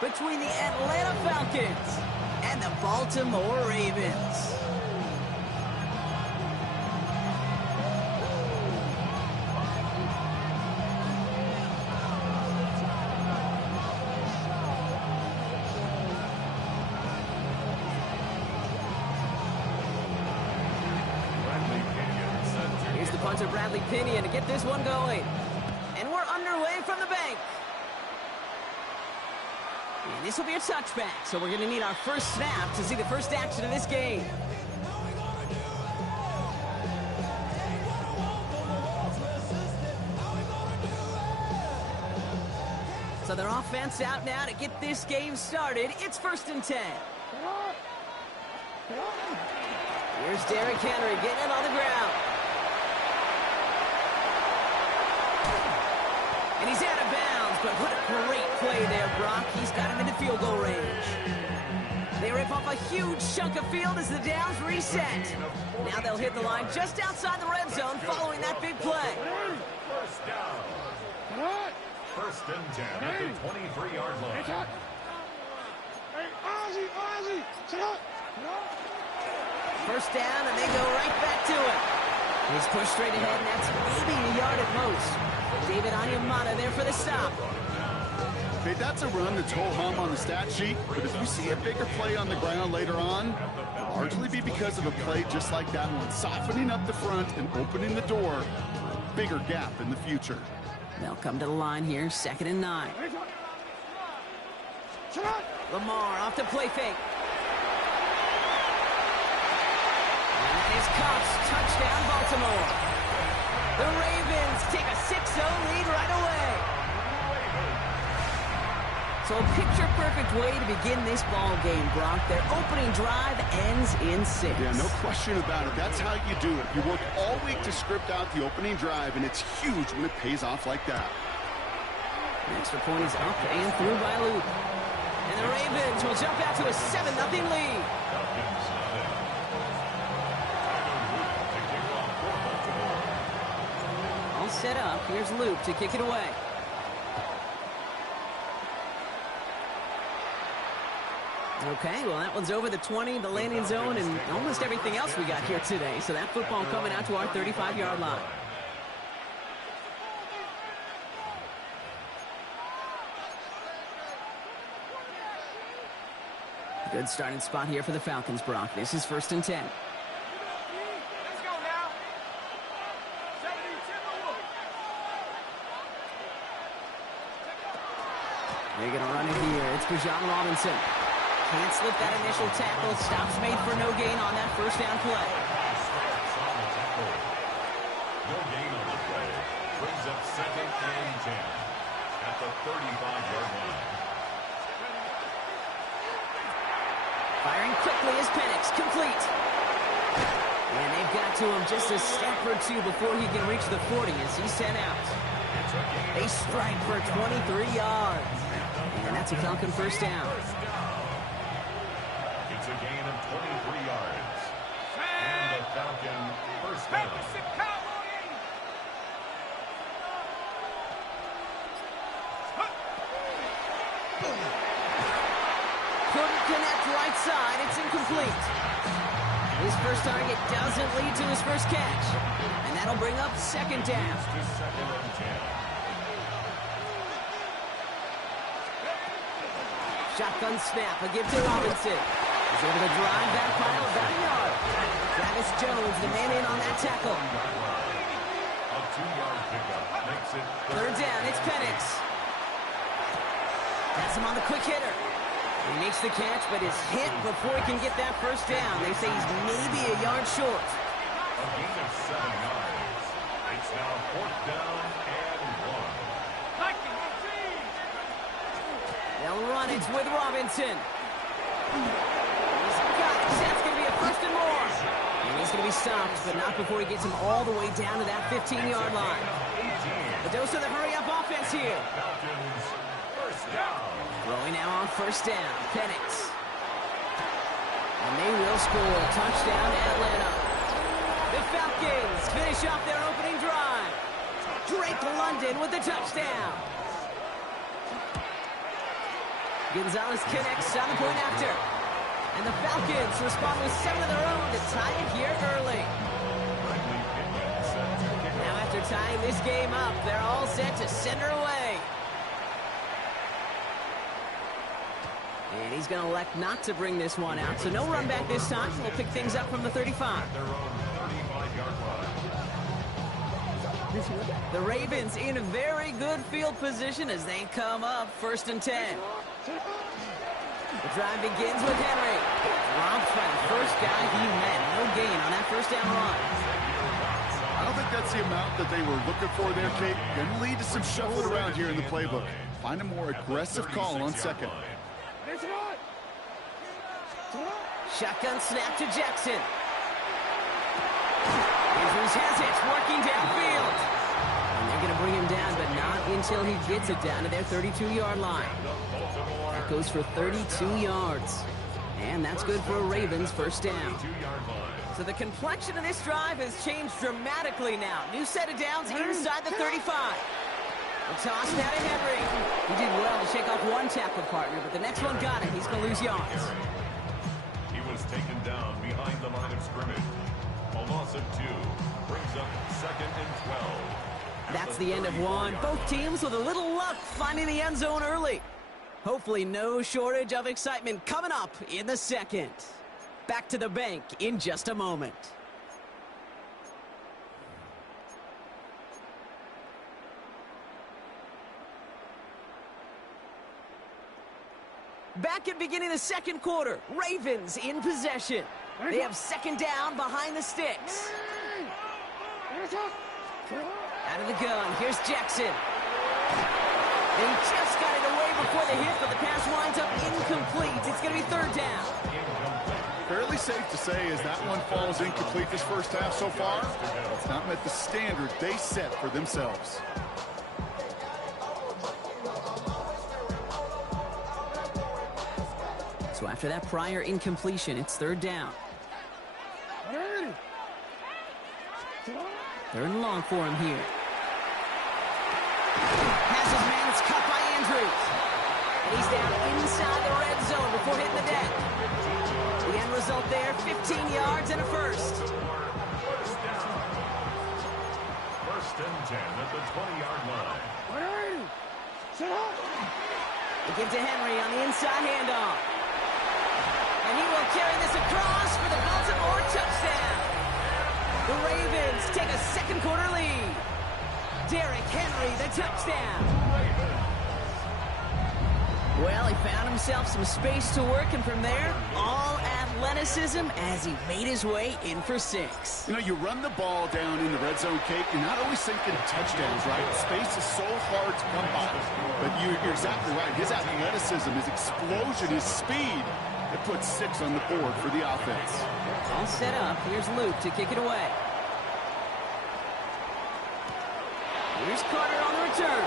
between the Atlanta Falcons and the Baltimore Ravens. Here's the punter, Bradley Pinion, to get this one going. And we're underway from the bank. And this will be a touchback, so we're going to need our first snap to see the first action of this game. So their offense out now to get this game started. It's 1st and 10. Here's Derrick Henry getting it on the ground. And he's out of bounds, but what a great play there, Brock. He's got him into field goal range. They rip off a huge chunk of field as the downs reset. Now they'll hit the line just outside the red zone following that big play. First down. 1st and 10 at the 23-yard line. First down, and they go right back to it. He's pushed straight ahead, and that's maybe a yard at most. David Onyemata there for the stop. Hey, that's a run that's ho-hum on the stat sheet, but if you see a bigger play on the ground later on, it'll largely be because of a play just like that one, softening up the front and opening the door, bigger gap in the future. They'll come to the line here, 2nd and 9. Lamar off the play fake. And his cuffs, touchdown Baltimore. The Ravens take a 6-0 lead right away. So a picture-perfect way to begin this ball game, Brock. Their opening drive ends in 6. Yeah, no question about it. That's how you do it. You work all week to script out the opening drive, and it's huge when it pays off like that. The extra point is up and through by Luke. And the Ravens will jump out to a 7-0 lead. All set up. Here's Luke to kick it away. Okay, well, that one's over the 20, the landing zone, and almost everything else we got here today. So that football coming out to our 35-yard line. Good starting spot here for the Falcons, Brock. This is 1st and 10. They're going to run it here. It's Bijan Robinson. Can't slip that initial tackle. Stops made for no gain on that first down play. No gain on the play. Brings up 2nd and 10 at the 35-yard line. Firing quickly is Penix. Complete. And they've got to him just a step or two before he can reach the 40 as he's sent out. They strike for 23 yards. And that's a Falcon first down. It's a gain of 23 yards. And the Falcon first down. Couldn't connect right side. It's incomplete. His first target doesn't lead to his first catch. And that'll bring up 2nd down. To 2nd and 10. Shotgun snap, a give to Robinson. He's able to drive that pile about a yard. Travis Jones, the man in on that tackle. A 2-yard pickup makes it 3rd down, it's Penix. That's him on the quick hitter. He makes the catch, but is hit before he can get that first down. They say he's maybe a yard short. a gain of 7 yards. It's now 4th down and 1. They'll run it with Robinson. He's got it. That's going to be a 1st and more. And he's going to be stopped, but not before he gets him all the way down to that 15-yard line. A dose of the hurry-up offense here. Falcons first down. Throwing now on 1st down. Penix. And they will score. Touchdown, Atlanta. The Falcons finish off their opening drive. Drake London with the touchdown. Gonzalez connects on the point after. And the Falcons respond with 7 of their own to tie it here early. Now after tying this game up, they're all set to send her away. And he's going to elect not to bring this one out. So no run back this time. We'll pick things up from the 35. The Ravens in a very good field position as they come up 1st and 10. The drive begins with Henry. Dropped by the first guy he met. No gain on that first down run. I don't think that's the amount that they were looking for there, Kate. Going to lead to some shuffling around here in the playbook. Find a more aggressive call on second. Shotgun snap to Jackson. Andrews has it, working downfield. And they're going to bring him down, but not until he gets it down to their 32-yard line. That goes for 32 yards. And that's good for a Ravens first down. So the complexion of this drive has changed dramatically now. New set of downs inside the 35. The toss now to Henry. He did well to shake off one tackle partner, but the next one got him. He's going to lose yards. He was taken down behind the line of scrimmage. A loss of 2 brings up 2nd and 12. That's the end of one. Both teams with a little luck finding the end zone early. Hopefully no shortage of excitement coming up in the second. Back to the bank in just a moment. Back at beginning of the second quarter, Ravens in possession. They have 2nd down behind the sticks. Out of the gun, here's Jackson. They just got it away before the hit, but the pass winds up incomplete. It's going to be 3rd down. Fairly safe to say as that one falls incomplete this first half so far. It's not met the standard they set for themselves. So after that prior incompletion, it's 3rd down. 3rd and long for him here. Has his man, it's cut by Andrews. And he's down inside the red zone before hitting the deck. The end result there, 15 yards and a first. 1st and 10 at the 20-yard line. They give to Henry on the inside handoff. And he will carry this across for the Baltimore touchdown. The Ravens take a second quarter lead. Derrick Henry, the touchdown. Well, he found himself some space to work, and from there, all athleticism as he made his way in for 6. You know, you run the ball down in the red zone, Kate, you're not always thinking touchdowns, right? Space is so hard to come by. But you're exactly right. His athleticism, his explosion, his speed, it puts 6 on the board for the offense. All set up. Here's Luke to kick it away. Here's Carter on the return.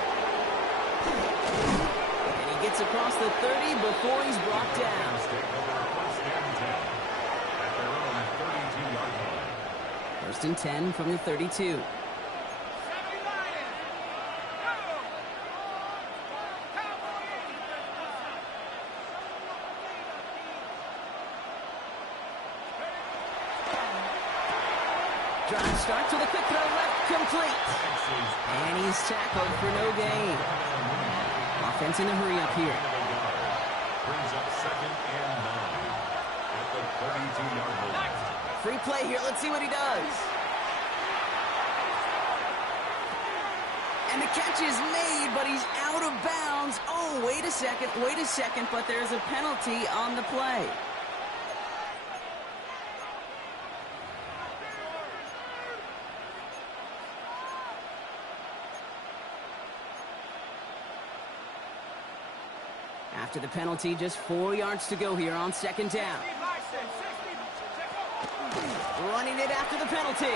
And he gets across the 30 before he's brought down. First and 10 from the 32. Drive starts with a quick throw left, complete. And he's tackled for no gain. Offense in a hurry up here. Brings up 2nd and 9 at the 32-yard line. Free play here. Let's see what he does. And the catch is made, but he's out of bounds. Oh, wait a second, but there's a penalty on the play. After the penalty, just 4 yards to go here on 2nd down. Running it after the penalty.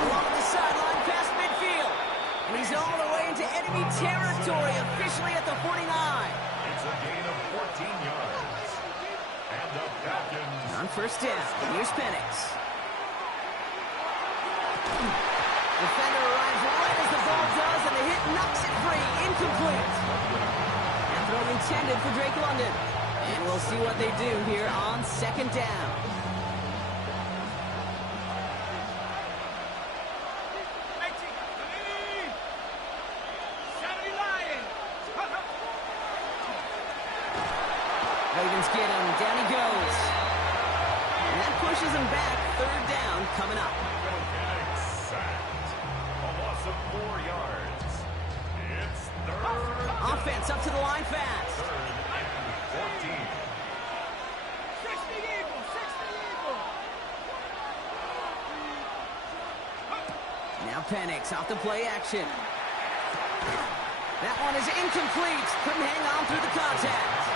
Along the sideline past midfield. And he's all the way into enemy territory, officially at the 49. It's a gain of 14 yards. And the Falcons On 1st down, here's Penix. Defender arrives right as the ball does, and the hit knocks it free. Incomplete. And throwing intended for Drake London. And we'll see what they do here on second down. Ravens get him. Down he goes. And that pushes him back. Third down coming up. Sacked. A loss of 4 yards. It's third. Offense up to the line fast. Third and 14. Now Penix off the play action. That one is incomplete. Couldn't hang on through the contact.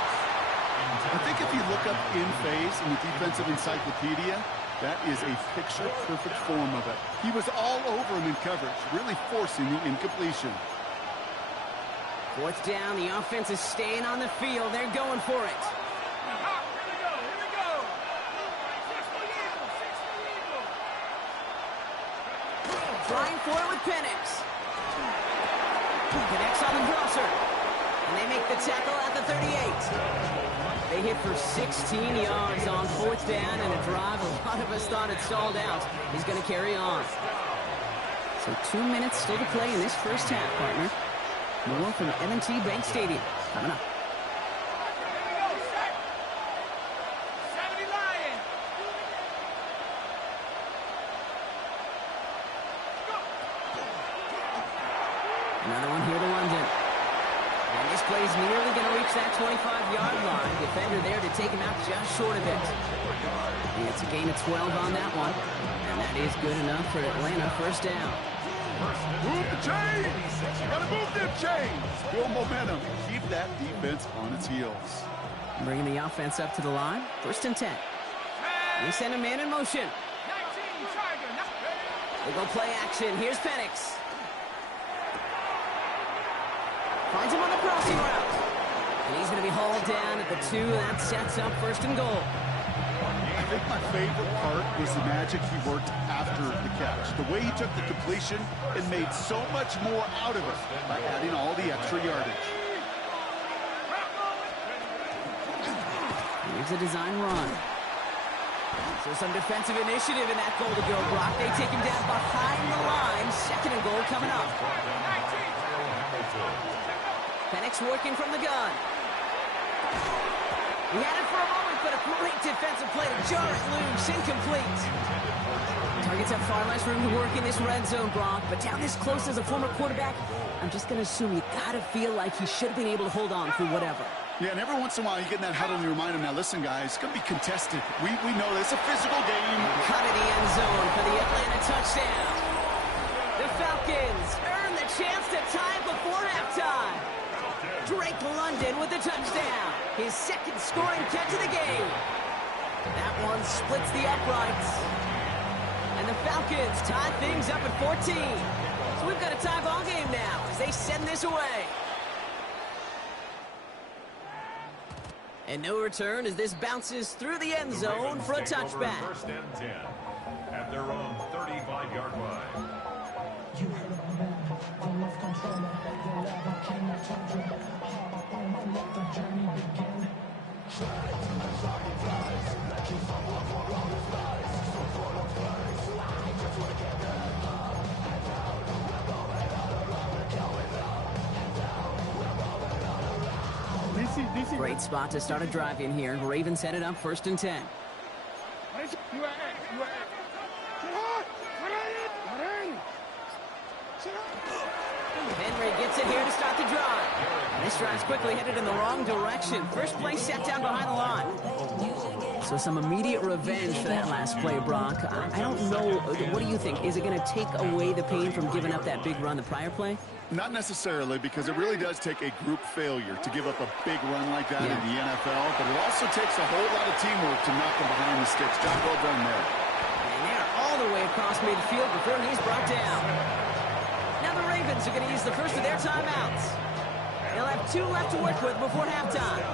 I think if you look up in phase in the defensive encyclopedia, that is a picture-perfect form of it. He was all over him in coverage, really forcing the incompletion. Fourth down, the offense is staying on the field. They're going for it. Trying for it with Penix. Connects on the crosser. And they make the tackle at the 38. They hit for 16 yards on fourth down, and a drive a lot of us thought it stalled out is going to carry on. So 2 minutes still to play in this first half, partner. More from M&T Bank Stadium coming up. Another one here to London. And this play is nearly going to reach that 25-yard line. Defender there to take him out just short of it. And it's a gain of 12 on that one. And that is good enough for Atlanta. First down. Move the chains! You gotta move them chains! Build momentum. Keep that defense on its heels. Bringing the offense up to the line. First and 10. They send a man in motion. They go play action. Here's Penix. Finds him on the crossing route. And he's going to be hauled down at the 2. That sets up first and goal. I think my favorite part was the magic he worked after the catch. The way he took the completion and made so much more out of it by adding all the extra yardage. Here's a design run. So some defensive initiative in that goal to go, Brock. They take him down behind the line. Second and goal coming up. Penix working from the gun. He had it for a moment, but a great defensive play to jar it loose. Incomplete. Targets have far less room to work in this red zone, Brock. But down this close as a former quarterback, I'm just going to assume you got to feel like he should have been able to hold on through whatever. Yeah, and every once in a while you get in that huddle and you remind him, now listen, guys, it's going to be contested. We know this. It's a physical game. Cut in the end zone for the Atlanta touchdown. The Falcons earn the chance to tie it before halftime. Drake London with the touchdown. His second scoring catch of the game. That one splits the uprights. And the Falcons tie things up at 14. So we've got a tie ball game now as they send this away. And no return as this bounces through the end zone for a touchback. First and 10 at their own 35-yard line. You heard my man, the love controller, the lava king, I told you, hop on my let the journey begin. Great spot to start a drive in here. Ravens headed up first and 10. Henry gets it here to start the drive. This drive's quickly headed in the wrong direction. First play set down behind the line. So some immediate revenge for that last play, Brock. I don't know. What do you think? Is it going to take away the pain from giving up that big run the prior play? Not necessarily, because it really does take a group failure to give up a big run like that in the NFL, but it also takes a whole lot of teamwork to knock them behind the sticks. Job well done there. And they're all the way across midfield before he's brought down. Now the Ravens are going to use the first of their timeouts. They'll have 2 left to work with before halftime.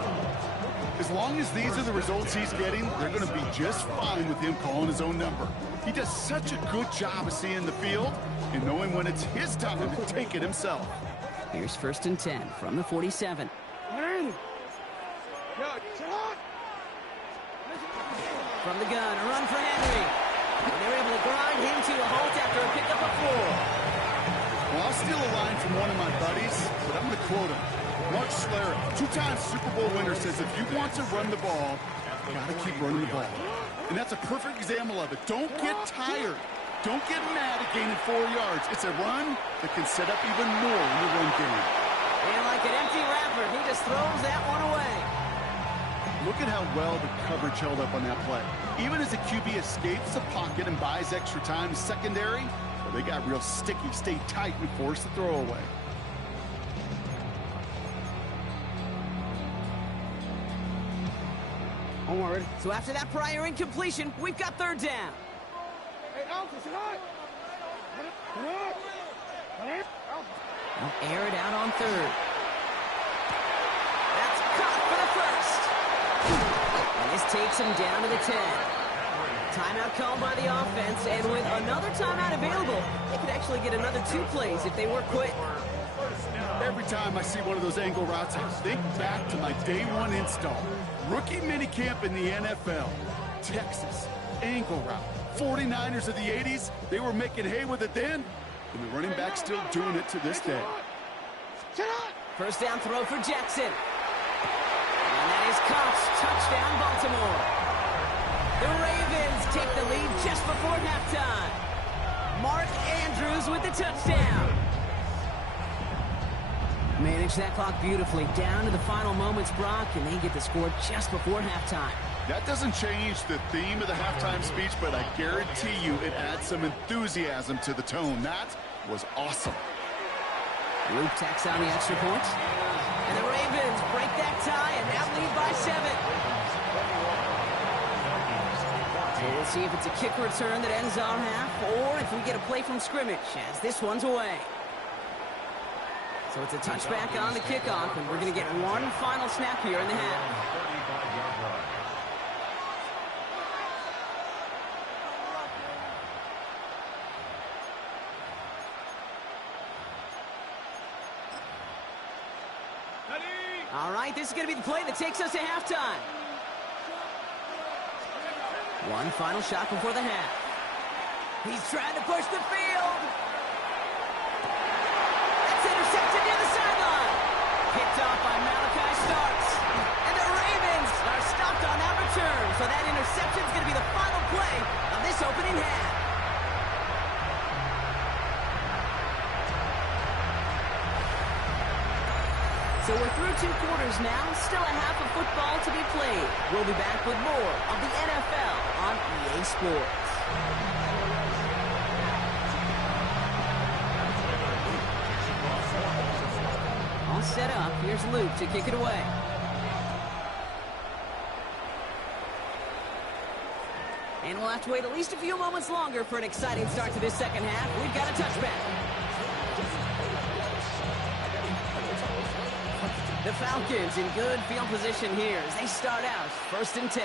As long as these are the results he's getting, they're going to be just fine with him calling his own number. He does such a good job of seeing the field and knowing when it's his time to take it himself. Here's first and 10 from the 47. From the gun, a run for Henry. And they're able to grind him to a halt after a pickup of 4. Well, I'll steal a line from one of my buddies, but I'm going to quote him. Mark Schlereth, 2-time Super Bowl winner, says if you want to run the ball, you got to keep running the ball. And that's a perfect example of it. Don't get tired. Don't get mad at gaining 4 yards. It's a run that can set up even more in the run game. And like an empty wrapper, he just throws that one away. Look at how well the coverage held up on that play. Even as the QB escapes the pocket and buys extra time, secondary, well, they got real sticky, stayed tight, and forced the throw away. Onward. So after that prior incompletion, we've got 3rd down. They'll air it out on 3rd. That's caught for the first. And this takes him down to the 10. Timeout called by the offense, and with another timeout available, they could actually get another 2 plays if they weren't quick. Every time I see one of those angle routes, I think back to my day 1 install. Rookie minicamp in the NFL. Texas, angle route. 49ers of the 80s, they were making hay with it then, and the running back's still doing it to this day. First down throw for Jackson. And that is caught. Touchdown, Baltimore. The Ravens take the lead just before halftime. Mark Andrews with the touchdown. Manage that clock beautifully. Down to the final moments, Brock, and they get the score just before halftime. That doesn't change the theme of the halftime speech, but I guarantee you it adds some enthusiasm to the tone. That was awesome. Luke tacks on the extra point. And the Ravens break that tie and now lead by 7. So we'll see if it's a kick return that ends our half, or if we get a play from scrimmage, as this one's away. So it's a touchback on the kickoff, and we're going to get one final snap here in the half. All right, this is going to be the play that takes us to halftime. One final shot before the half. He's trying to push the field. That's intercepted near the sideline. Picked off by Malachi Starks. And the Ravens are stopped on that return. So that interception is going to be the final play of this opening half. So we're through 2 quarters now, still a half of football to be played. We'll be back with more of the NFL on EA Sports. All set up, here's Luke to kick it away. And we'll have to wait at least a few moments longer for an exciting start to this second half. We've got a touchback. The Falcons in good field position here as they start out 1st and 10.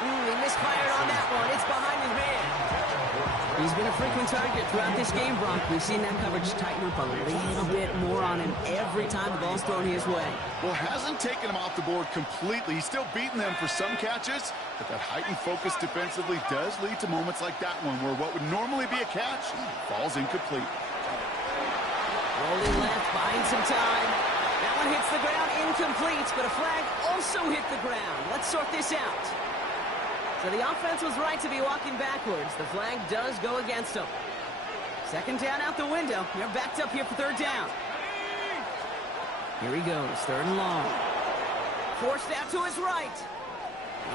He misfired on that one. It's behind his man. He's been a frequent target throughout this game, Brock. We've seen that coverage tighten up a little bit more on him every time the ball's thrown his way. Well, hasn't taken him off the board completely. He's still beating them for some catches, but that heightened focus defensively does lead to moments like that one where what would normally be a catch falls incomplete. Rolling left, buying some time. That one hits the ground, incomplete, but a flag also hit the ground. Let's sort this out. So the offense was right to be walking backwards. The flag does go against them. 2nd down out the window. They're backed up here for 3rd down. Here he goes, 3rd and long. Forced out to his right.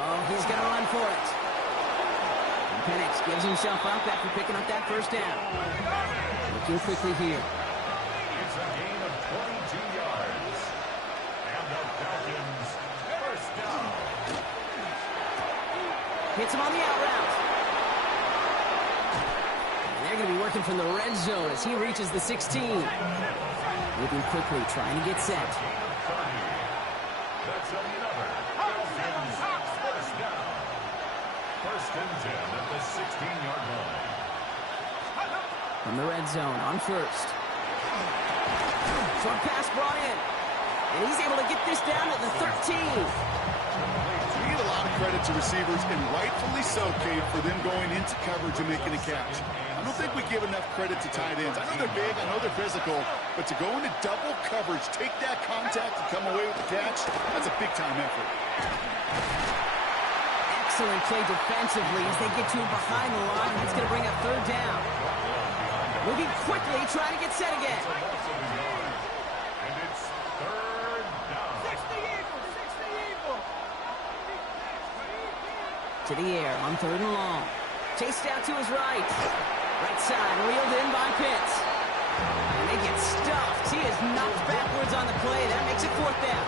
Oh, he's going to run for it. And Penix gives himself up after picking up that 1st down. Looking quickly here. It's a gain of 22 yards. And the Falcons, 1st down. Hits him on the out route. And they're going to be working from the red zone as he reaches the 16. Moving quickly, trying to get set. That's another Falcons, 1st down. 1st and 10 at the 16-yard line. From the red zone on first. Short pass brought in. And he's able to get this down to the 13. We give a lot of credit to receivers, and rightfully so, Kate, for them going into coverage and making a catch. I don't think we give enough credit to tight ends. I know they're big, I know they're physical, but to go into double coverage, take that contact, and come away with the catch, that's a big-time effort. Excellent play defensively as they get to him behind the line. That's going to bring up third down. Moving quickly, trying to get set again. And it's third down. To the air on third and long. Chased out to his right. Right side, reeled in by Pitts. And they get stuffed. He is knocked backwards on the play. That makes it fourth down.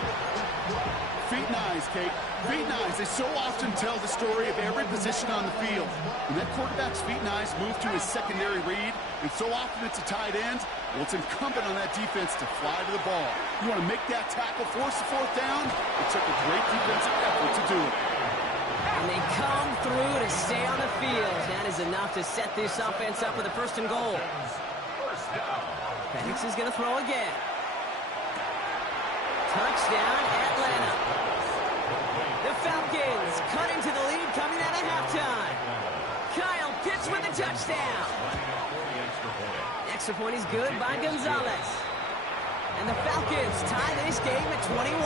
Feet and eyes, Kate. Feet and eyes. They so often tell the story of every position on the field. When that quarterback's feet and eyes move to his secondary read, and so often it's a tight end, well, it's incumbent on that defense to fly to the ball. You want to make that tackle, force the fourth down? It took a great defensive effort to do it. And they come through to stay on the field. That is enough to set this offense up with a first and goal. Penix is going to throw again. Touchdown, Atlanta. The Falcons cut into the lead coming out of halftime. Kyle Pitts with a touchdown. Extra point is good by Gonzalez. And the Falcons tie this game at 21.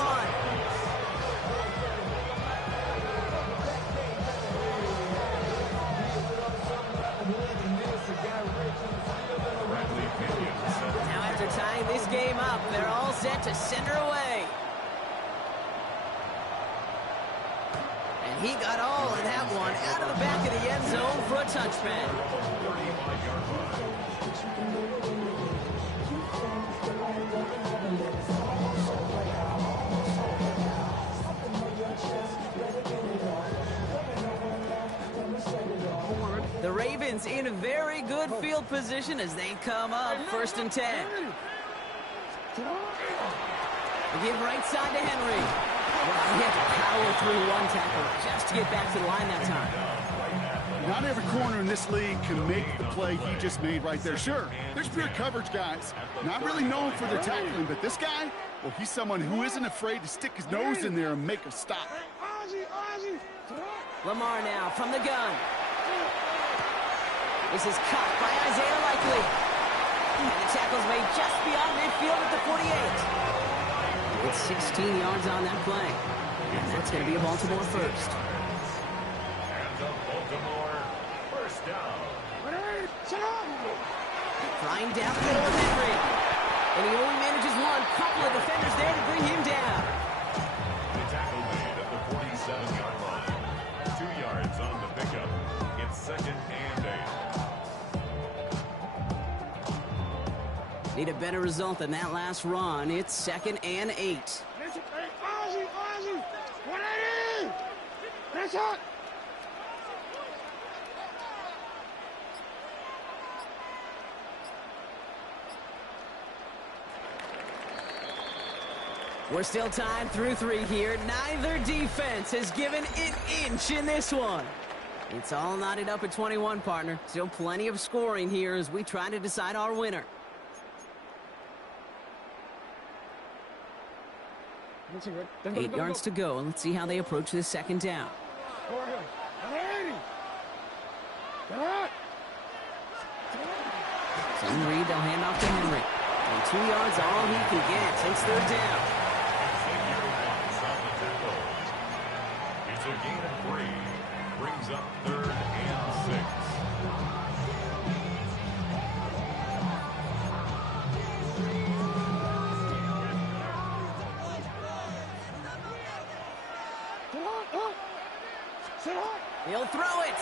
Tying this game up, they're all set to send her away. And he got all of that one out of the back of the end zone for a touchback. The Ravens in very good field position as they come up first and 10. They give right side to Henry. Wow, he had to power through one tackle just to get back to the line that time. Not every corner in this league can make the play he just made right there. Sure, there's pure coverage guys, not really known for their tackling, but this guy, well, he's someone who isn't afraid to stick his nose in there and make a stop. Lamar now from the gun. This is caught by Isaiah Likely. And the tackle's made just beyond midfield at the 48. It's 16 yards on that play. And that's going to be a Baltimore first. And the Baltimore first down. Flying down the middle of Henry. And he only manages one. Couple of defenders there to bring him down. The tackle made at the 47-yard line. 2 yards on the pickup. It's second and 8. Need a better result than that last run. It's second and 8. We're still tied through 3 here. Neither defense has given an inch in this one. It's all knotted up at 21, partner. Still plenty of scoring here as we try to decide our winner. 8 yards to go, and let's see how they approach this second down. Some read, they'll hand off to Henry. And 2 yards, all he can get. It's third down. It's a gain of 3. Brings up third and 6. He'll throw it.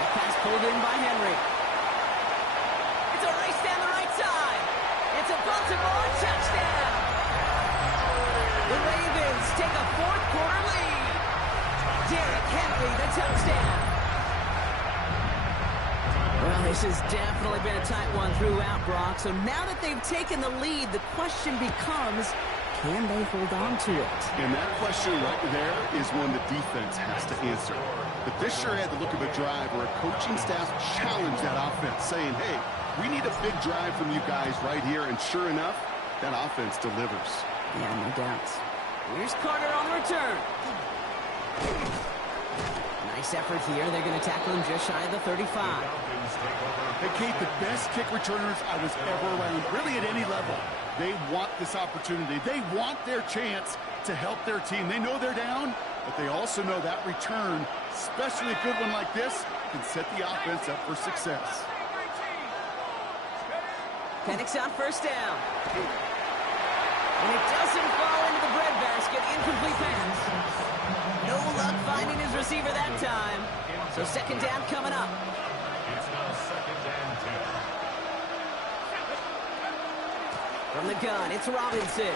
That pass pulled in by Henry. It's a race down the right side. It's a Baltimore touchdown. The Ravens take a fourth-quarter lead. Derrick Henry, the touchdown. Well, this has definitely been a tight one throughout, Brock. So now that they've taken the lead, the question becomes, can they hold on to it? And that question right there is one the defense has to answer. But this sure had the look of a drive where a coaching staff challenged that offense, saying, hey, we need a big drive from you guys right here. And sure enough, that offense delivers. Yeah, no doubt. Here's Carter on the return. Nice effort here. They're going to tackle him just shy of the 35. Hey, Kate, the best kick returners I was ever around, really at any level. They want this opportunity. They want their chance to help their team. They know they're down, but they also know that return, especially a good one like this, can set the offense up for success. Penix on first down. And it doesn't fall into the breadbasket. Incomplete pass. No luck finding his receiver that time. So second down coming up. It's now second and 10. From the gun, it's Robinson.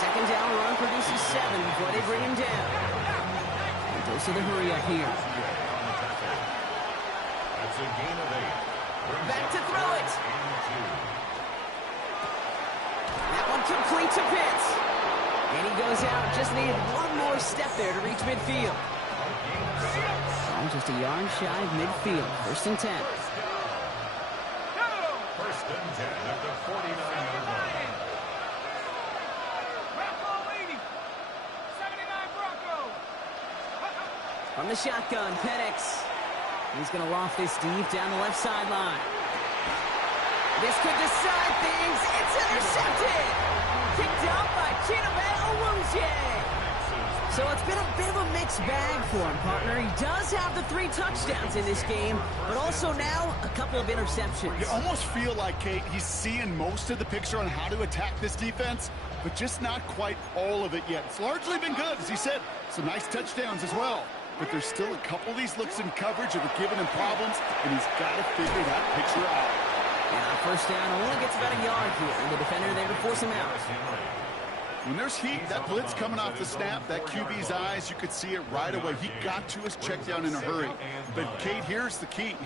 Second down run produces 7 before they bring him down. And goes to the hurry up here. That's a gain of 8. Back to throw it. That one complete to Pitts. And he goes out. Just needed one more step there to reach midfield. Just a yard shy of midfield. First and 10. First and 10 at the 49-yard line. From the shotgun, Penix. He's going to loft this deep down the left sideline. This could decide things. It's intercepted. Kicked out by Chidobe Awuzie. So it's been a bit of a mixed bag for him, partner. He does have the 3 touchdowns in this game, but also now a couple of interceptions. You almost feel like, Kate, he's seeing most of the picture on how to attack this defense, but just not quite all of it yet. It's largely been good, as he said. Some nice touchdowns as well. But there's still a couple of these looks in coverage that are giving him problems, and he's got to figure that picture out. Yeah, first down only gets about a yard here, and the defender there to force him out. When there's heat, that blitz coming off the snap, that QB's eyes, you could see it right away. He got to his check down in a hurry. But, Kate, here's the key.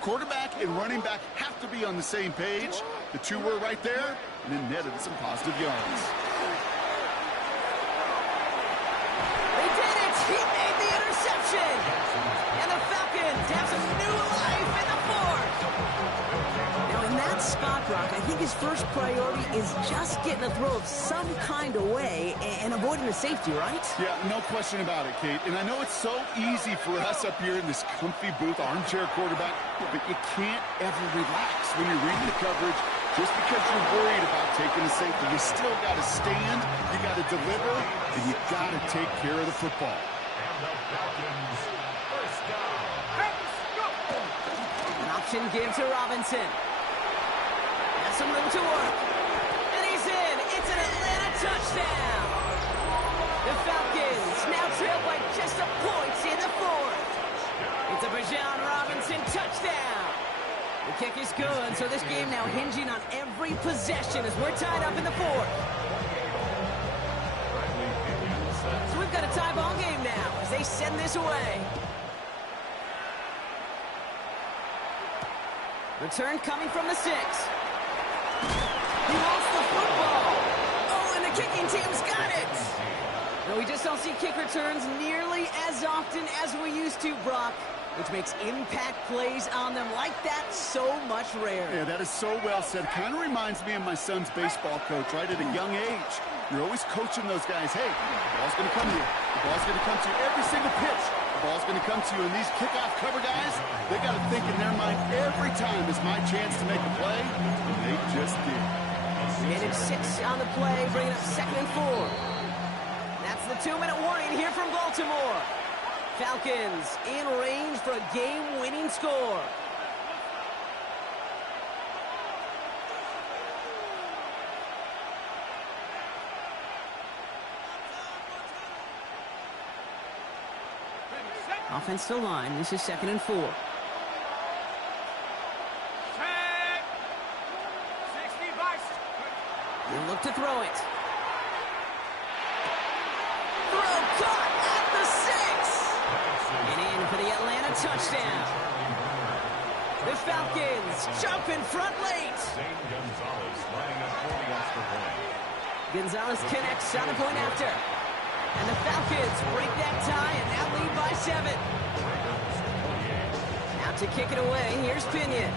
Quarterback and running back have to be on the same page. The two were right there, and then netted some positive yards. They did it! He made the interception! And the Falcons have some new life in the fourth! Now, in that spot, Brock, I think his first priority is just getting a throw of some kind of way and avoiding the safety, right? Yeah, no question about it, Kate. And I know it's so easy for us up here in this comfy booth, armchair quarterback, but you can't ever relax when you're reading the coverage. Just because you're worried about taking a safety, you still got to stand, you got to deliver, and you got to take care of the football. And the Falcons first down. An option give to Robinson. Has some room to work. And he's in. It's an Atlanta touchdown. The Falcons now trail by just a point in the fourth. It's a Bijan Robinson touchdown. The kick is good, so this game now hinging on every possession as we're tied up in the fourth. So we've got a tie ball game now as they send this away. Return coming from the 6. He lost the football. Oh, and the kicking team's got it. No, we just don't see kick returns nearly as often as we used to, Brock, which makes impact plays on them like that so much rarer. Yeah, that is so well said. Kind of reminds me of my son's baseball coach, right? At a young age, you're always coaching those guys. Hey, the ball's going to come to you. The ball's going to come to you every single pitch. The ball's going to come to you. And these kickoff cover guys, they got to think in their mind every time is my chance to make a play, and they just did. Minute 6 on the play, bringing up 2nd and 4. That's the 2-minute warning here from Baltimore. Falcons in range for a game-winning score. Offensive line, this is 2nd and 4. They look to throw it. Throw caught at the 6. And in for the Atlanta touchdown. The Falcons jump in front late. Gonzalez lining up for the extra point. Gonzalez connects on the point after. And the Falcons break that tie and now lead by 7. Out to kick it away, here's Pinion.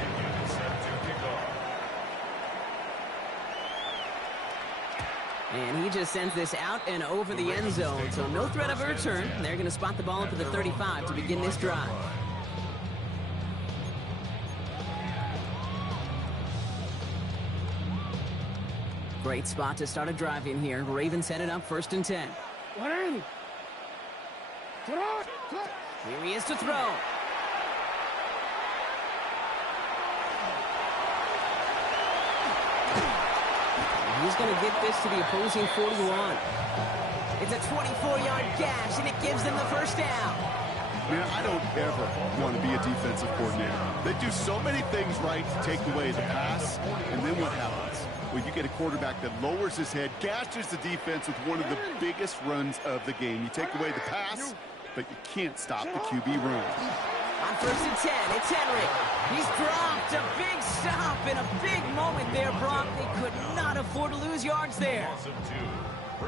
And he just sends this out and over the end zone, so no threat of a return. They're going to spot the ball up at the 35 to begin this drive. Great spot to start a drive in here. Ravens headed up 1st and 10. Here he is to throw. He's going to get this to the opposing 41. It's a 24-yard gash, and it gives them the first down. Man, I don't ever want to be a defensive coordinator. They do so many things right to take away the pass, and then what happens? Well, you get a quarterback that lowers his head, gashes the defense with one of the biggest runs of the game. You take away the pass, but you can't stop the QB run. On 1st and 10, it's Henry. He's dropped a big stop and a big moment there, Brock. They could not afford to lose yards there.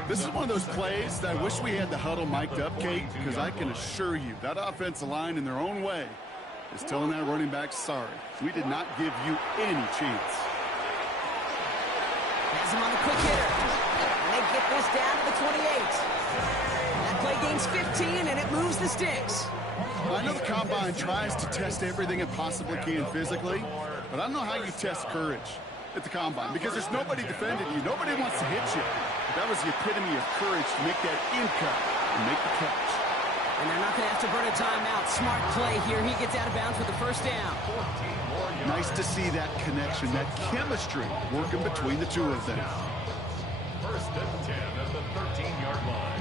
This is one of those plays that I wish we had the huddle mic'd up, Kate, because I can assure you that offensive line in their own way is telling that running back, sorry, we did not give you any chance. Has him on the quick hitter. And they get this down to the 28. That play gains 15, and it moves the sticks. I know the Combine tries to test everything it possibly can physically, but I don't know how you test courage at the Combine because there's nobody defending you. Nobody wants to hit you. But that was the epitome of courage to make that in cut and make the catch. And they're not going to have to burn a timeout. Smart play here. He gets out of bounds with the first down. Nice to see that connection, that chemistry working between the two of them. 1st and 10 at the 13-yard line.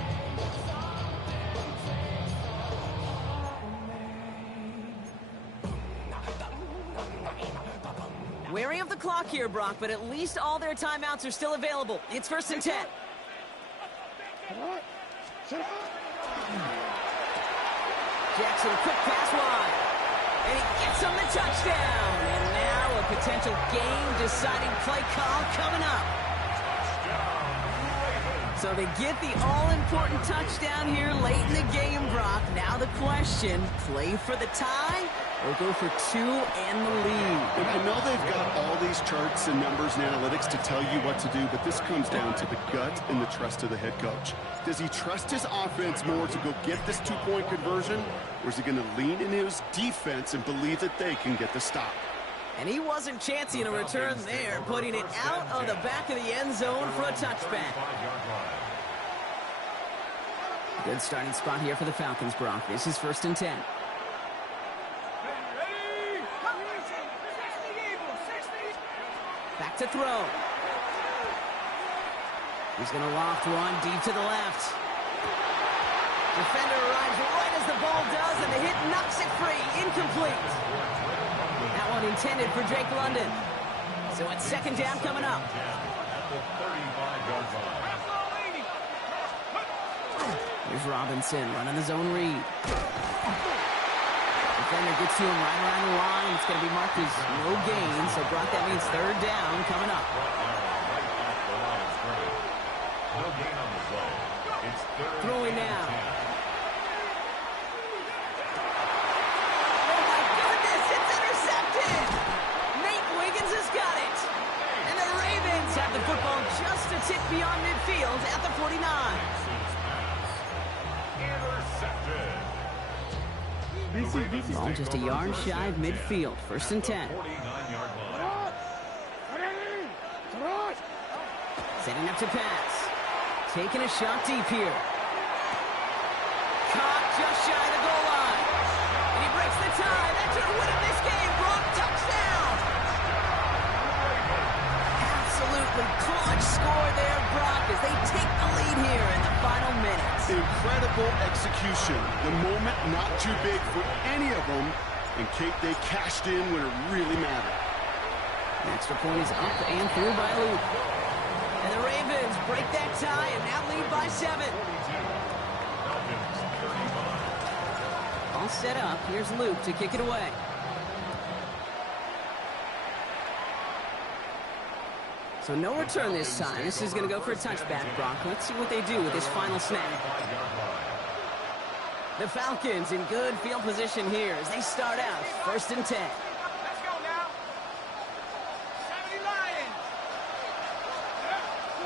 Wary of the clock here, Brock, but at least all their timeouts are still available. It's 1st and 10. Jackson, quick pass wide. And he gets him the touchdown. And now a potential game-deciding play call coming up. So they get the all-important touchdown here late in the game, Brock. Now the question, play for the tie or go for 2 and the lead? And I know they've got all these charts and numbers and analytics to tell you what to do, but this comes down to the gut and the trust of the head coach. Does he trust his offense more to go get this 2-point conversion, or is he going to lean in his defense and believe that they can get the stop? And he wasn't chancing a return there, putting it out of the back of the end zone for a touchback. Good starting spot here for the Falcons, Brock. This is 1st and 10. Back to throw. He's going to loft one deep to the left. Defender arrives right as the ball does, and the hit knocks it free. Incomplete. That one intended for Drake London. So it's 2nd down coming up. Here's Robinson running the zone read. Defender gets to him right around the line. It's going to be marked as no gain. So Brock, that means 3rd down coming up. No gain on the play. It's 3rd. Throwing now. The football just a tick beyond midfield at the 49. Ball just a yard shy of midfield. 1st and 10. Setting up to pass. Taking a shot deep here. Caught just shy of the goal line. And he breaks the tie. That should win him this game. Brock, touchdown. Absolutely clutch score there, Brock, as they take the lead here in the final minutes. Incredible execution. The moment not too big for any of them. And Kate, they cashed in when it really mattered. An extra point is up and through by Luke. And the Ravens break that tie and now lead by 7. All set up. Here's Luke to kick it away. So no return this time. This is going to go for a touchback, Brock. Let's see what they do with this final snap. The Falcons in good field position here as they start out 1st and 10. Let's go now. 70 Lions.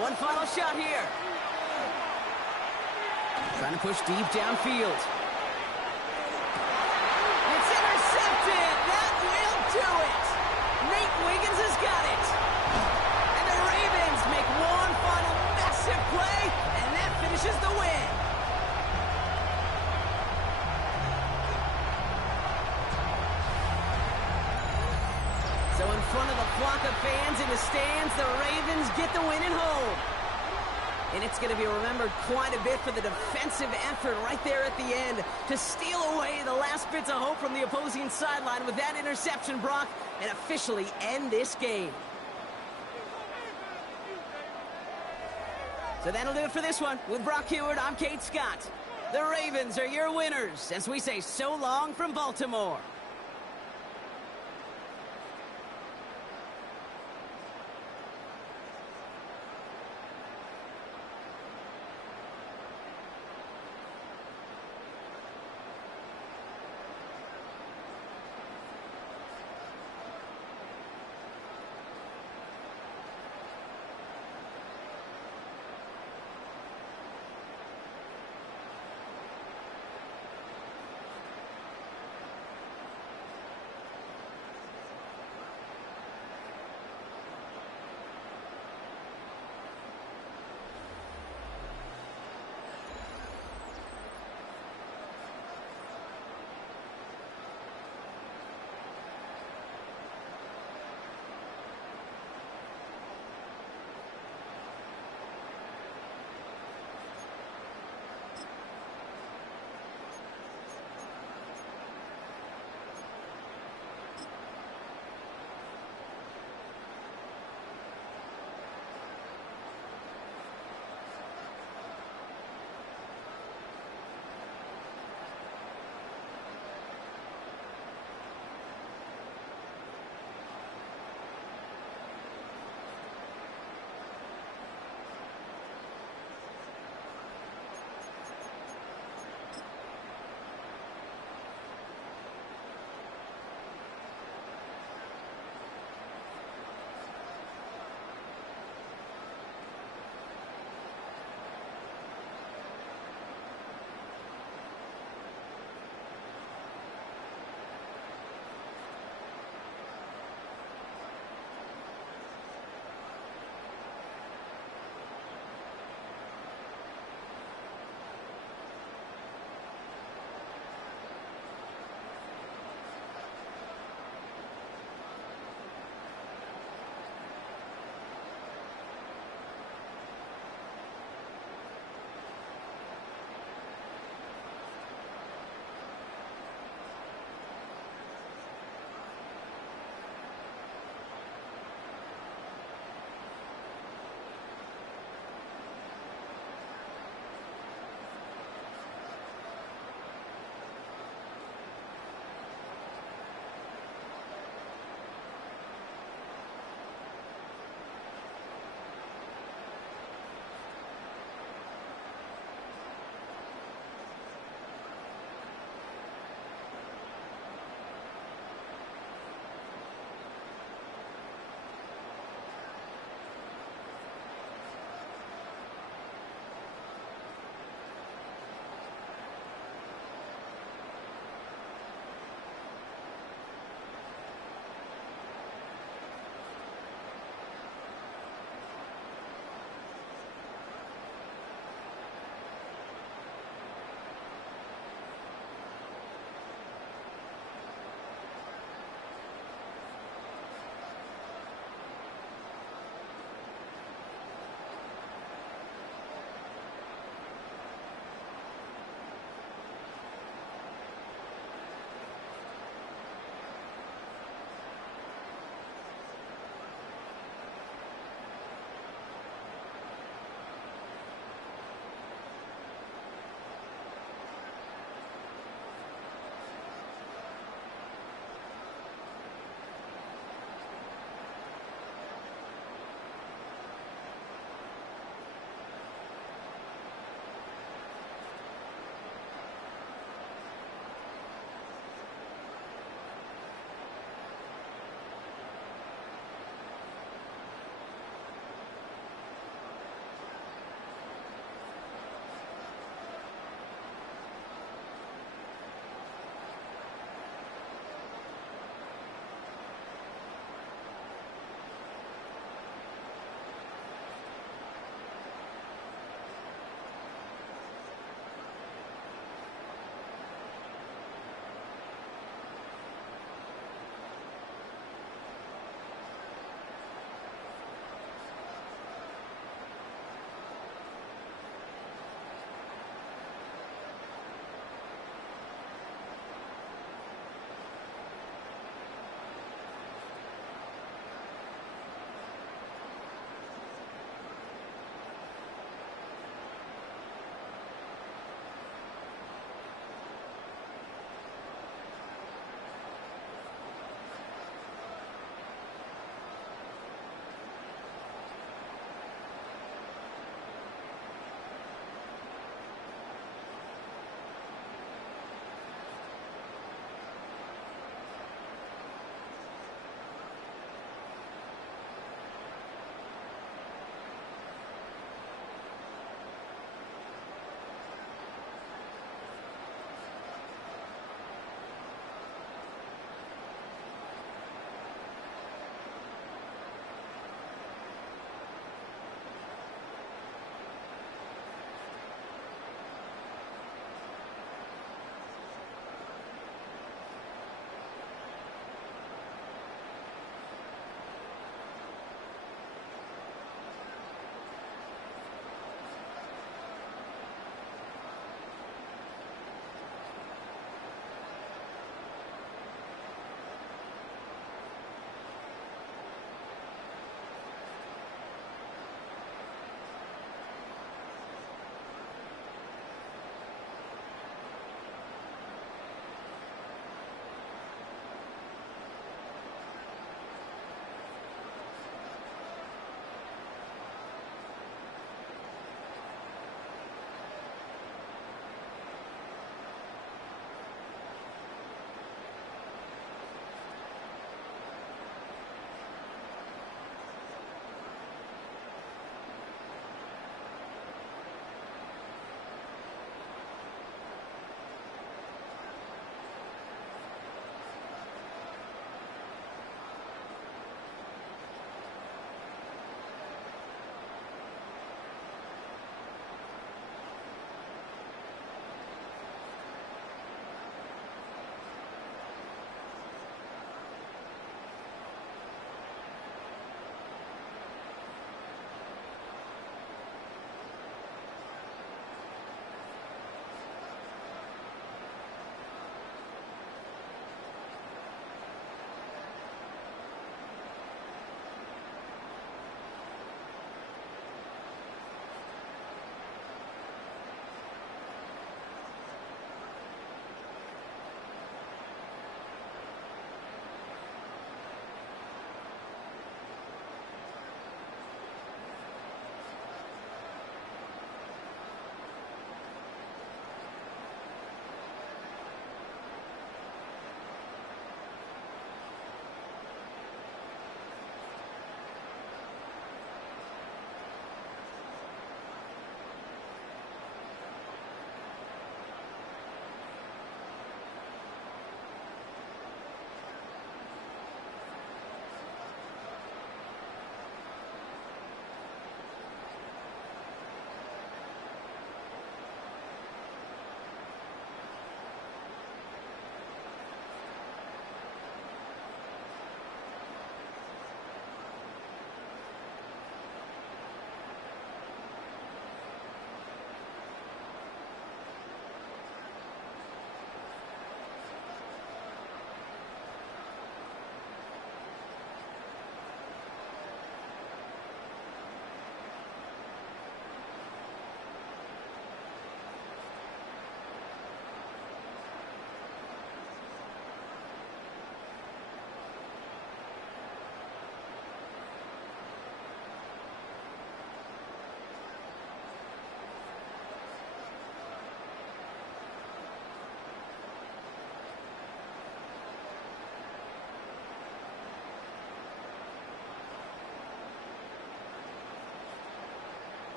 One final shot here. Trying to push deep downfield. It's intercepted. That will do it. Nate Wiggins has got it. And the Ravens make one final massive play, and that finishes the win. So in front of the flock of fans in the stands, the Ravens get the win at home. And it's going to be remembered quite a bit for the defensive effort right there at the end to steal away the last bits of hope from the opposing sideline with that interception, Brock, and officially end this game. So that'll do it for this one. With Brock Heward, I'm Kate Scott. The Ravens are your winners as we say so long from Baltimore.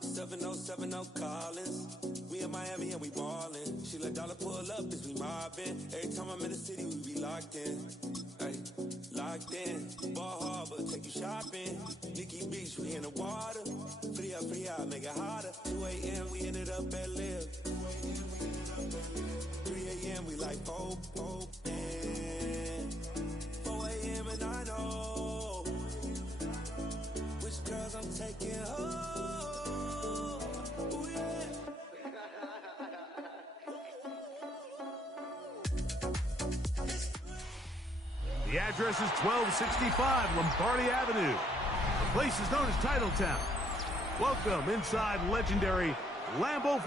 7070 Collins. We in Miami and we ballin'. She let dollar pull up as we mobbin'. Every time I'm in the city, we be locked in. Ay, locked in. Ball Harbor, take you shopping. Nikki Beach, we in the water. Free up, make it hotter. 2 a.m., we ended up at Live. 3 a.m., we like Pope. 4 a.m. and I know which girls I'm taking home. Ooh, yeah. The address is 1265 Lombardi Avenue. The place is known as Titletown. Welcome inside legendary Lambeau Field.